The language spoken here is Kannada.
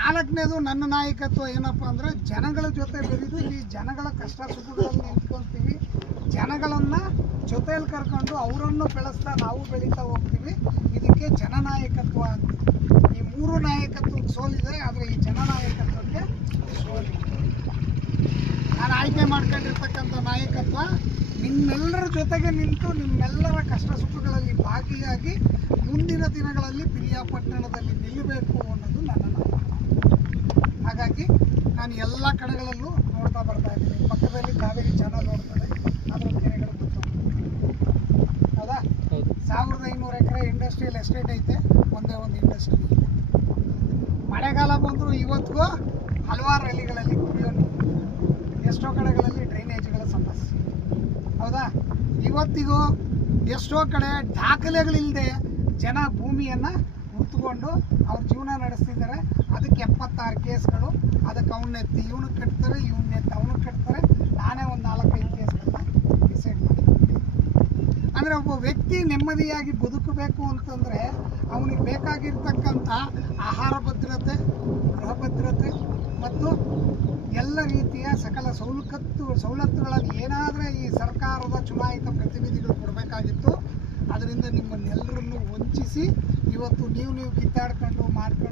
ನಾಲ್ಕನೇದು ನನ್ನ ನಾಯಕತ್ವ ಏನಪ್ಪ ಅಂದರೆ ಜನಗಳ ಜೊತೆ ಬೆರೆದು ಈ ಜನಗಳ ಕಷ್ಟ ಸುಖಗಳಲ್ಲಿ ನಿಂತ್ಕೊಳ್ತೀವಿ, ಜನಗಳನ್ನು ಜೊತೆಯಲ್ಲಿ ಕರ್ಕೊಂಡು ಅವರನ್ನು ಬೆಳೆಸ್ತಾ ನಾವು ಬೆಳೀತಾ ಹೋಗ್ತೀವಿ. ಇದಕ್ಕೆ ಜನನಾಯಕತ್ವ ಅಂತ. ಈ ಮೂರು ನಾಯಕತ್ವಕ್ಕೆ ಸೋಲಿದೆ, ಆದರೆ ಈ ಜನನಾಯಕತ್ವಕ್ಕೆ ಸೋಲಿದೆ. ನಾನು ಆಯ್ಕೆ ಮಾಡ್ಕೊಂಡಿರ್ತಕ್ಕಂಥ ನಾಯಕತ್ವ ನಿಮ್ಮೆಲ್ಲರ ಜೊತೆಗೆ ನಿಂತು ನಿಮ್ಮೆಲ್ಲರ ಕಷ್ಟ ಸುಖಗಳಲ್ಲಿ ಭಾಗಿಯಾಗಿ ಮುಂದಿನ ದಿನಗಳಲ್ಲಿ ಪಿರಿಯಾಪಟ್ಟಣದಲ್ಲಿ ನಿಲ್ಲಬೇಕು ಅನ್ನೋದು ನನ್ನ ನಾಯಕತ್ವ. ಹಾಗಾಗಿ ನಾನು ಎಲ್ಲ ಕಡೆಗಳಲ್ಲೂ ನೋಡ್ತಾ ಬರ್ತಾ ಇದ್ದೀನಿ. ಪಕ್ಕದಲ್ಲಿ ಕಾವೇರಿ ಚಾನಲ್ ನೋಡ್ತಾರೆ, ಅದರ ಕೆರೆಗಳು ಗೊತ್ತು. ಹೌದಾ? 1500 ಎಕರೆ ಇಂಡಸ್ಟ್ರಿಯಲ್ ಎಸ್ಟೇಟ್ ಐತೆ, ಒಂದೇ ಒಂದು ಇಂಡಸ್ಟ್ರಿ. ಮಳೆಗಾಲ ಬಂದರೂ ಇವತ್ತಿಗೂ ಹಲವಾರು ಹಳ್ಳಿಗಳಲ್ಲಿ ಕುಡಿಯೋ ನೀರು, ಎಷ್ಟೋ ಕಡೆಗಳಲ್ಲಿ ಡ್ರೈನೇಜ್ಗಳ ಸಮಸ್ಯೆ. ಹೌದಾ? ಇವತ್ತಿಗೂ ಎಷ್ಟೋ ಕಡೆ ದಾಖಲೆಗಳಿಲ್ಲದೆ ಜನ ಭೂಮಿಯನ್ನು ಉತ್ಕೊಂಡು ಅವ್ರ ಜೀವನ ನಡೆಸ್ತಿದ್ದಾರೆ. ಅದಕ್ಕೆ 76 ಕೇಸ್ಗಳು. ಅದಕ್ಕೆ ಅವನ್ನೆತ್ತಿ ಇವನು ಕಟ್ತಾರೆ, ಇವನ್ನೆತ್ತಿ ಅವನು ಕಟ್ತಾರೆ. ನಾನೇ ಒಂದು 4-5 ಕೇಸ್ಗಳನ್ನ ಡಿಸೈಡ್ ಮಾಡಿದ್ದೀನಿ. ಅಂದರೆ ಒಬ್ಬ ವ್ಯಕ್ತಿ ನೆಮ್ಮದಿಯಾಗಿ ಬದುಕಬೇಕು ಅಂತಂದರೆ ಅವನಿಗೆ ಬೇಕಾಗಿರ್ತಕ್ಕಂಥ ಆಹಾರ ಭದ್ರತೆ, ಗೃಹ ಭದ್ರತೆ ಮತ್ತು ಎಲ್ಲ ರೀತಿಯ ಸಕಲ ಸವಲತ್ತುಗಳನ್ನು ಏನಾದರೆ ಈ ಸರ್ಕಾರದ ಚುನಾಯಿತ ಪ್ರತಿನಿಧಿಗಳು ಕೊಡಬೇಕಾಗಿತ್ತು. ಅದರಿಂದ ನಿಮ್ಮನ್ನೆಲ್ಲರನ್ನು ವಂಚಿಸಿ ಇವತ್ತು ನೀವು ಕಿತ್ತಾಡ್ಕೊಂಡು ಮಾಡ್ಕೊಂಡು